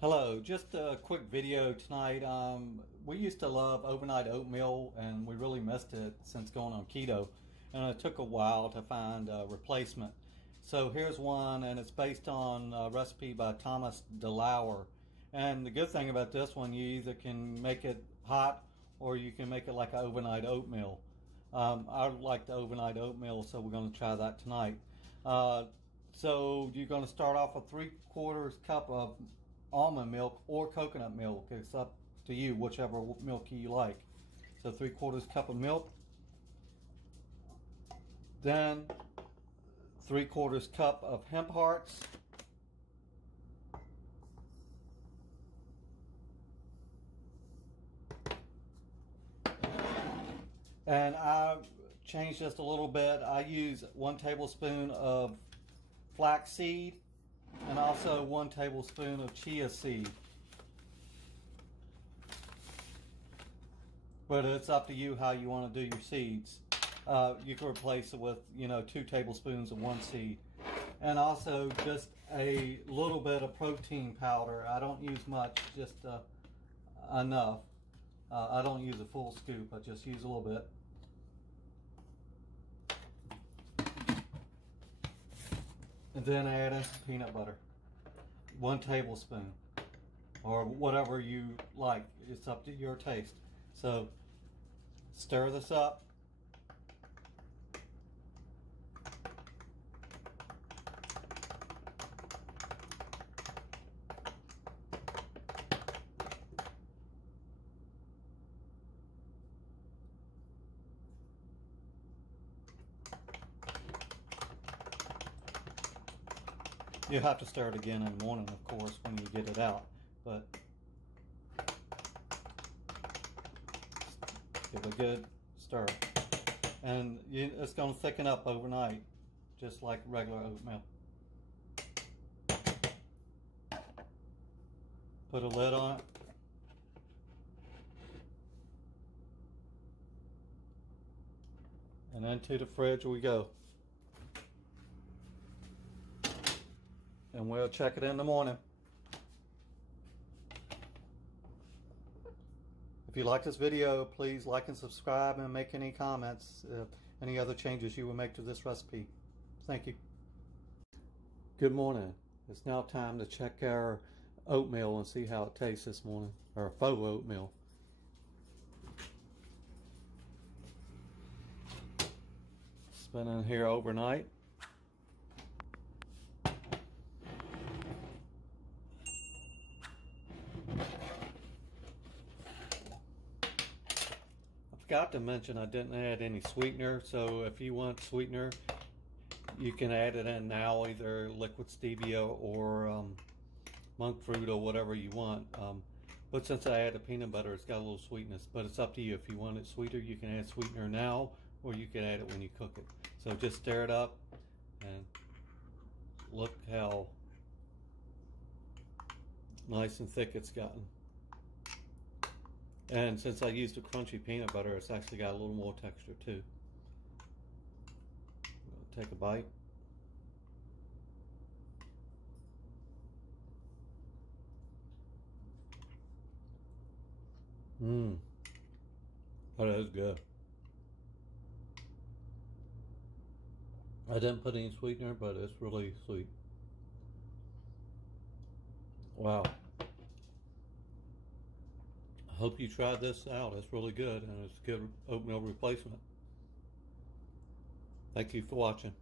Hello, just a quick video tonight. We used to love overnight oatmeal and we really missed it since going on keto, and it took a while to find a replacement. So here's one, and it's based on a recipe by Thomas DeLauer. And the good thing about this one, you either can make it hot or you can make it like an overnight oatmeal. I like the overnight oatmeal, so we're going to try that tonight. So you're going to start off with 3/4 cup of almond milk or coconut milk. It's up to you, whichever milk you like. So 3/4 cup of milk, then 3/4 cup of hemp hearts, and I changed just a little bit. I use 1 tablespoon of flax seed and also 1 tablespoon of chia seed. But it's up to you how you want to do your seeds. You can replace it with, 2 tablespoons of 1 seed. And also just a little bit of protein powder. I don't use much, just enough. I don't use a full scoop, I just use a little bit. And then I add in some peanut butter. 1 tablespoon, or whatever you like. It's up to your taste. So stir this up. You have to stir it again in the morning, of course, when you get it out, but give it a good stir. And it's going to thicken up overnight, just like regular oatmeal. Put a lid on it. And into the fridge we go. And we'll check it in the morning. If you like this video, please like and subscribe and make any comments, any other changes you will make to this recipe. Thank you. Good morning. It's now time to check our oatmeal and see how it tastes this morning, or faux oatmeal. It's been in here overnight. Forgot to mention I didn't add any sweetener, so if you want sweetener you can add it in now, either liquid stevia or monk fruit or whatever you want, but since I added peanut butter, it's got a little sweetness. But it's up to you. If you want it sweeter, you can add sweetener now, or you can add it when you cook it. So just stir it up, and look how nice and thick it's gotten. And since I used a crunchy peanut butter, it's actually got a little more texture too. Take a bite. Oh, that is good. I didn't put any sweetener, but it's really sweet. Wow. I hope you tried this out. It's really good, and it's a good oatmeal replacement. Thank you for watching.